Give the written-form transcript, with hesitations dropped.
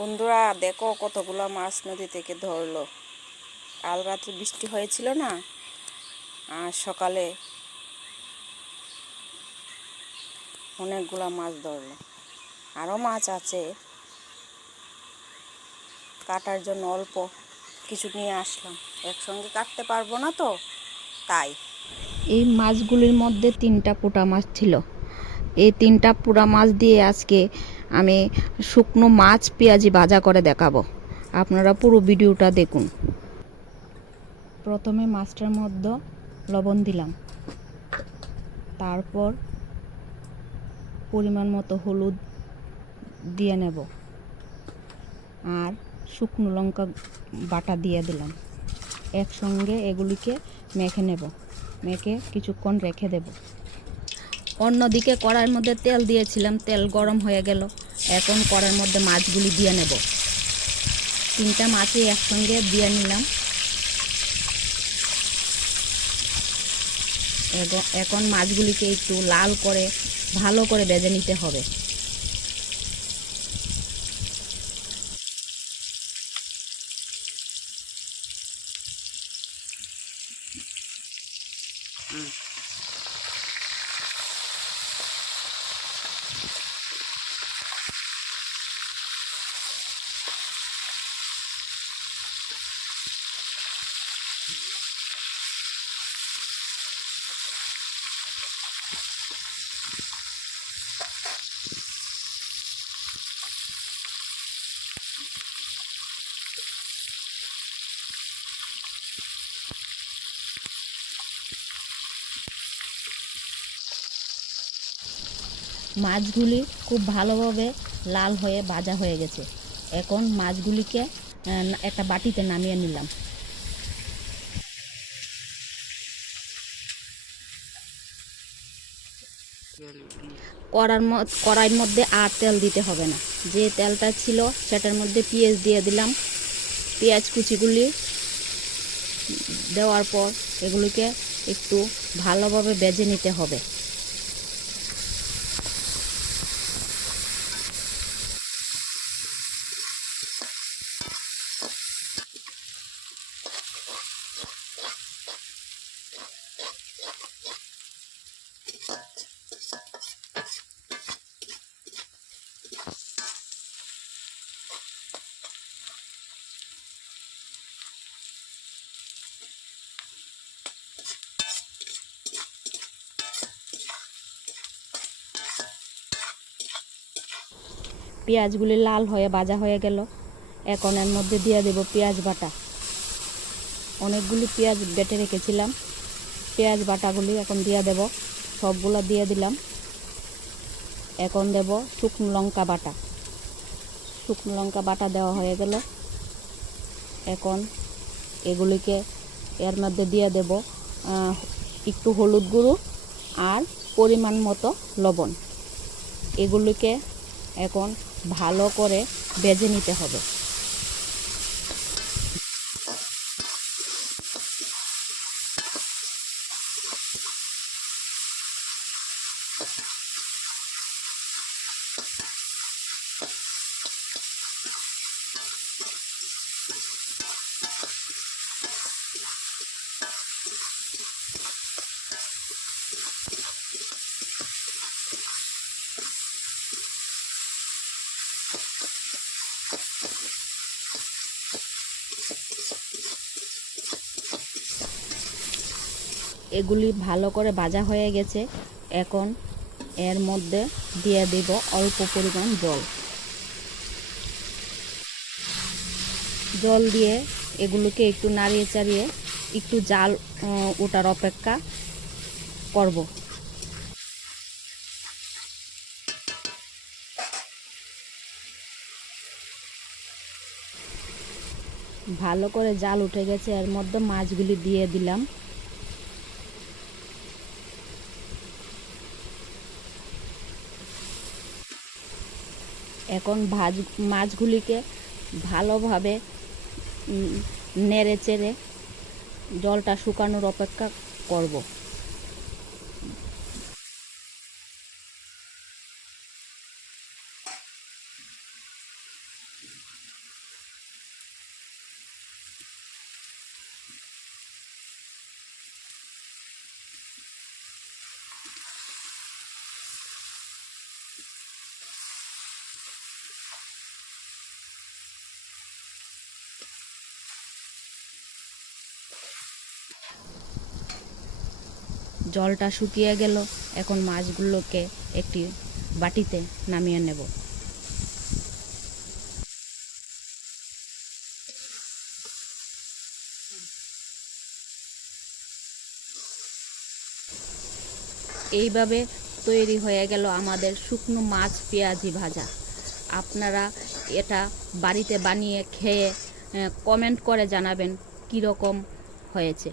বন্ধুরা দেখো কতগুলো মাছ নদী থেকে ধরলো। কাল রাত্রে বৃষ্টি হয়েছিল না, আর সকালে অনেকগুলা মাছ ধরলো। আরও মাছ আছে, কাটার জন্য অল্প কিছু নিয়ে আসলাম। একসঙ্গে কাটতে পারবো না তো, তাই। এই মাছগুলির মধ্যে 3টা পোটা মাছ ছিল। এই 3টা পোটা মাছ দিয়ে আজকে আমি শুকনো মাছ পেঁয়াজি ভাজা করে দেখাবো। আপনারা পুরো ভিডিওটা দেখুন। প্রথমে মাছটার মধ্যে লবণ দিলাম, তারপর পরিমাণ মতো হলুদ দিয়ে নেব, আর শুকনো লঙ্কা বাটা দিয়ে দিলাম। একসঙ্গে এগুলিকে মেখে নেব, মেখে কিছুক্ষণ রেখে দেব। অন্যদিকে কড়াইয়ের মধ্যে তেল দিয়েছিলাম, তেল গরম হয়ে গেল। এখন কড়াইয়ের মধ্যে মাছগুলি দিয়ে নেব। 3টা মাছই একসঙ্গে দিয়ে নিলাম। এখন মাছগুলিকে একটু লাল করে ভালো করে ভেজে নিতে হবে। মাছগুলি খুব ভালোভাবে লাল হয়ে ভাজা হয়ে গেছে। এখন মাছগুলিকে একটা বাটিতে নামিয়ে নিলাম। কড়াইয়ের মধ্যে আর তেল দিতে হবে না, যে তেলটা ছিল সেটার মধ্যে পেঁয়াজ দিয়ে দিলাম। পেঁয়াজ কুচিগুলি দেওয়ার পর এগুলিকে একটু ভালোভাবে ভেজে নিতে হবে। পেঁয়াজগুলি লাল হয়ে ভাজা হয়ে গেল। এখন এর মধ্যে দিয়ে দেব পেঁয়াজ বাটা। অনেকগুলি পেঁয়াজ বেটে রেখেছিলাম, পেঁয়াজ বাটাগুলি এখন দিয়ে দেব। সবগুলো দিয়ে দিলাম। এখন দেব শুকনো লঙ্কা বাটা। শুকনো লঙ্কা বাটা দেওয়া হয়ে গেল। এখন এগুলিকে এর মধ্যে দিয়ে দেব একটু হলুদ গুঁড়ো আর পরিমাণ মতো লবণ। এগুলিকে এখন ভালো করে ভেজে নিতে হবে। এগুলি ভালো করে ভাজা হয়ে গেছে। এখন এর মধ্যে দিয়ে দেব অল্প পরিমাণ জল। জল দিয়ে এগুলোকে একটু নাড়িয়ে চাড়িয়ে একটু জাল ওঠার অপেক্ষা করব। ভালো করে জাল উঠে গেছে, এর মধ্যে মাছগুলি দিয়ে দিলাম। এখন মাছগুলিকে ভালোভাবে নেড়ে চেড়ে জলটা শুকানোর অপেক্ষা করব। জলটা শুকিয়ে গেল। এখন মাছগুলোকে একটি বাটিতে নামিয়ে নেব। এইভাবে তৈরি হয়ে গেল আমাদের শুকনো মাছ পেঁয়াজি ভাজা। আপনারা এটা বাড়িতে বানিয়ে খেয়ে কমেন্ট করে জানাবেন কীরকম হয়েছে।